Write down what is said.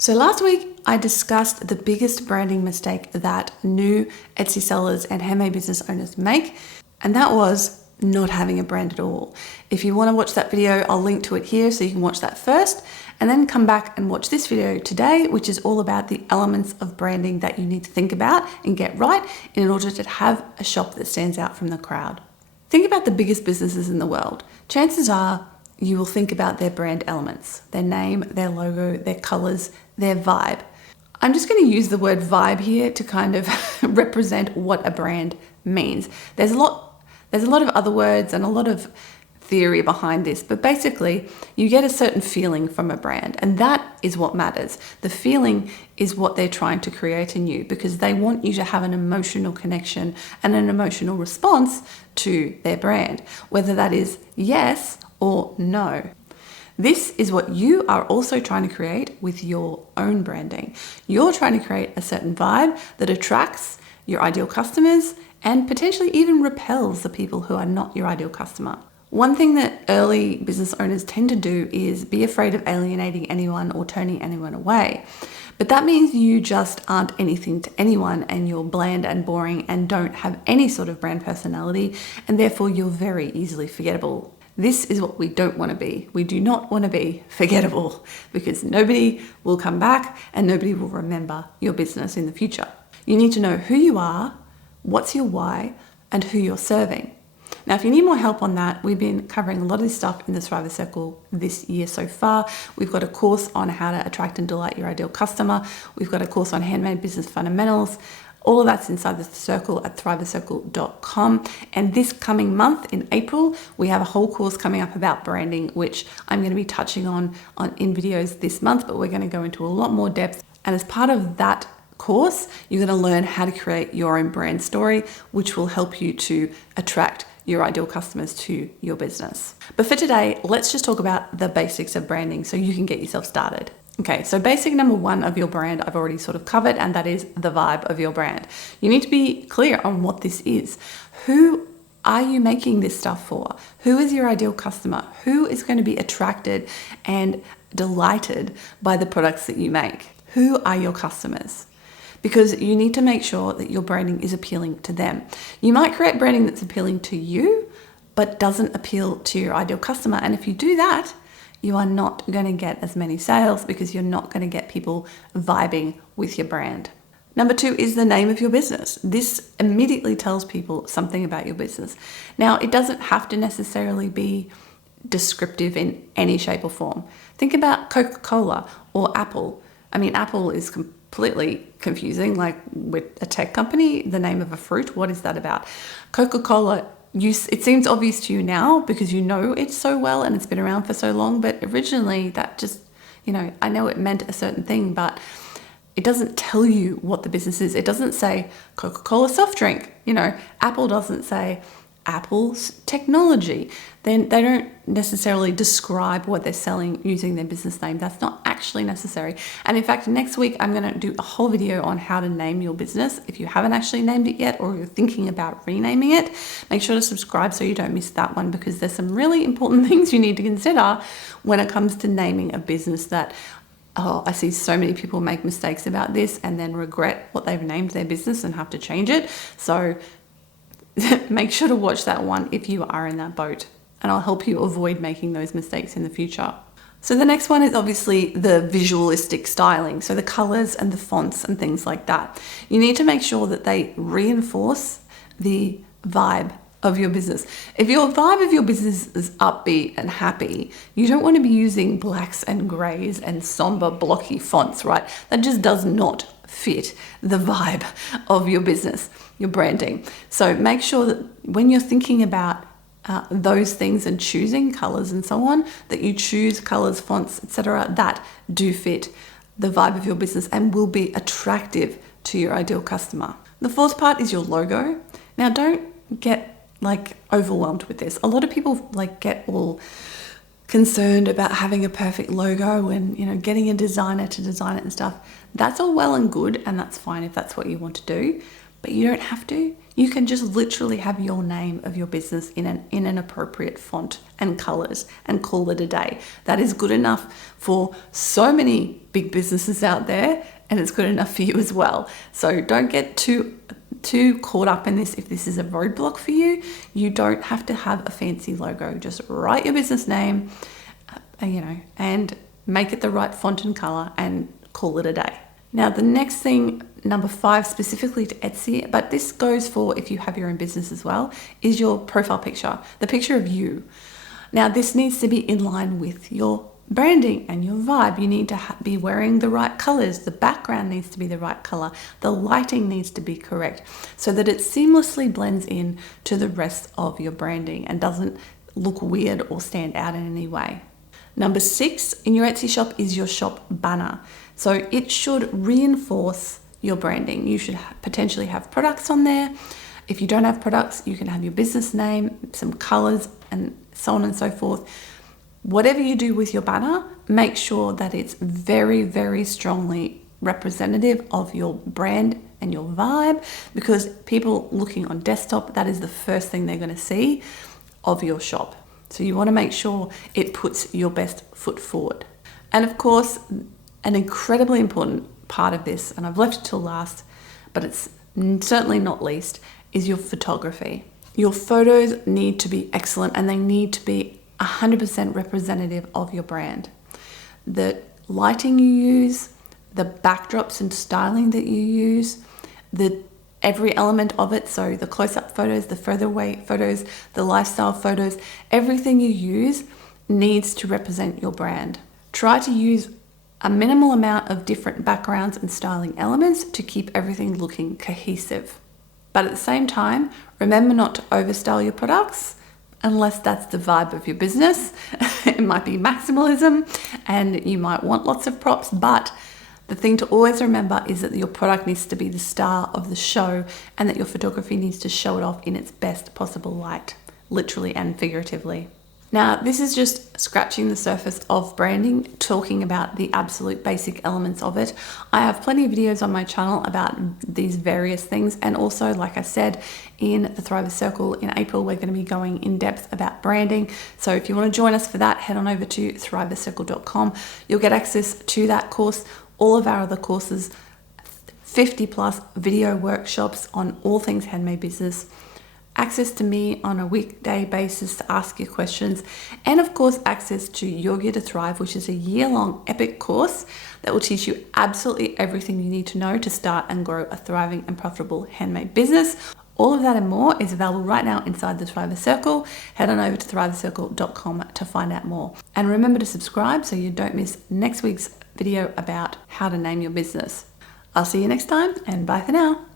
So last week I discussed the biggest branding mistake that new Etsy sellers and handmade business owners make, and that was not having a brand at all. If you want to watch that video, I'll link to it here so you can watch that first and then come back and watch this video today, which is all about the elements of branding that you need to think about and get right in order to have a shop that stands out from the crowd. Think about the biggest businesses in the world. Chances are you will think about their brand elements, their name, their logo, their colors, their vibe. I'm just going to use the word vibe here to kind of represent what a brand means. There's a lot of other words and a lot of theory behind this, but basically you get a certain feeling from a brand, and that is what matters. The feeling is what they're trying to create in you because they want you to have an emotional connection and an emotional response to their brand, whether that is yes or no. This is what you are also trying to create with your own branding. You're trying to create a certain vibe that attracts your ideal customers and potentially even repels the people who are not your ideal customer. One thing that early business owners tend to do is be afraid of alienating anyone or turning anyone away. But that means you just aren't anything to anyone and you're bland and boring and don't have any sort of brand personality, and therefore you're very easily forgettable. This is what we don't want to be. We do not want to be forgettable because nobody will come back and nobody will remember your business in the future. You need to know who you are, what's your why, and who you're serving. Now, if you need more help on that, we've been covering a lot of this stuff in the Thriver Circle this year so far. We've got a course on how to attract and delight your ideal customer. We've got a course on handmade business fundamentals. All of that's inside the circle at thrivercircle.com. And this coming month in April, we have a whole course coming up about branding, which I'm going to be touching on in videos this month, but we're going to go into a lot more depth. And as part of that course, you're going to learn how to create your own brand story, which will help you to attract your ideal customers to your business. But for today, let's just talk about the basics of branding so you can get yourself started. Okay, so basic number one of your brand, I've already sort of covered, and that is the vibe of your brand. You need to be clear on what this is. Who are you making this stuff for? Who is your ideal customer? Who is going to be attracted and delighted by the products that you make? Who are your customers? Because you need to make sure that your branding is appealing to them. You might create branding that's appealing to you, but doesn't appeal to your ideal customer. And if you do that, you are not going to get as many sales because you're not going to get people vibing with your brand. Number two is the name of your business. This immediately tells people something about your business. Now, it doesn't have to necessarily be descriptive in any shape or form. Think about Coca-Cola or Apple. I mean, Apple is completely confusing, like with a tech company, the name of a fruit, what is that about? Coca-Cola, it seems obvious to you now because you know it so well and it's been around for so long, but originally that just, I know it meant a certain thing, but it doesn't tell you what the business is. It doesn't say Coca-Cola soft drink, Apple doesn't say Apple's technology. Then they don't necessarily describe what they're selling using their business name. That's not actually necessary. And in fact, next week, I'm going to do a whole video on how to name your business. If you haven't actually named it yet, or you're thinking about renaming it, make sure to subscribe so you don't miss that one, because there's some really important things you need to consider when it comes to naming a business that, I see so many people make mistakes about this and then regret what they've named their business and have to change it. So make sure to watch that one if you are in that boat, and I'll help you avoid making those mistakes in the future. So the next one is obviously the visualistic styling. So the colors and the fonts and things like that. You need to make sure that they reinforce the vibe of your business. If your vibe of your business is upbeat and happy, you don't want to be using blacks and grays and somber blocky fonts, right? That just does not fit the vibe of your business, your branding. So make sure that when you're thinking about those things and choosing colors and so on, that you choose colors, fonts, etc. that do fit the vibe of your business and will be attractive to your ideal customer. The fourth part is your logo. Now, don't get overwhelmed with this. A lot of people get all concerned about having a perfect logo and getting a designer to design it and stuff. That's all well and good, and that's fine if that's what you want to do. but you don't have to. You can just literally have your name of your business in an appropriate font and colors and call it a day. That is good enough for so many big businesses out there, and it's good enough for you as well. So don't get too caught up in this. If this is a roadblock for you, you don't have to have a fancy logo. Just write your business name, and make it the right font and color and call it a day. Now, the next thing, number 5, specifically to Etsy, but this goes for if you have your own business as well, is your profile picture, the picture of you. Now, this needs to be in line with your branding and your vibe. You need to be wearing the right colors. The background needs to be the right color. The lighting needs to be correct so that it seamlessly blends in to the rest of your branding and doesn't look weird or stand out in any way. Number 6 in your Etsy shop is your shop banner. So it should reinforce your branding. You should potentially have products on there. If you don't have products, you can have your business name, some colors, and so on and so forth. Whatever you do with your banner, make sure that it's very, very strongly representative of your brand and your vibe, because people looking on desktop, that is the first thing they're going to see of your shop. So you want to make sure it puts your best foot forward. And of course, an incredibly important part of this, and I've left it till last, but it's certainly not least, is your photography. Your photos need to be excellent, and they need to be 100% representative of your brand. The lighting you use, the backdrops and styling that you use, every element of it, so the close-up photos, the further away photos, the lifestyle photos, everything you use needs to represent your brand. Try to use a minimal amount of different backgrounds and styling elements to keep everything looking cohesive. But at the same time, remember not to overstyle your products unless that's the vibe of your business. It might be maximalism and you might want lots of props, but the thing to always remember is that your product needs to be the star of the show and that your photography needs to show it off in its best possible light, literally and figuratively. Now, this is just scratching the surface of branding, talking about the absolute basic elements of it. I have plenty of videos on my channel about these various things. And also, like I said, in the Thrivers Circle in April, we're going to be going in depth about branding. So if you want to join us for that, head on over to thrivercircle.com. You'll get access to that course, all of our other courses, 50 plus video workshops on all things handmade business, access to me on a weekday basis to ask your questions, and of course access to Your Gear to Thrive, which is a year-long epic course that will teach you absolutely everything you need to know to start and grow a thriving and profitable handmade business. All of that and more is available right now inside the Thrivers Circle. Head on over to thrivercircle.com to find out more. And remember to subscribe so you don't miss next week's video about how to name your business. I'll see you next time, and bye for now.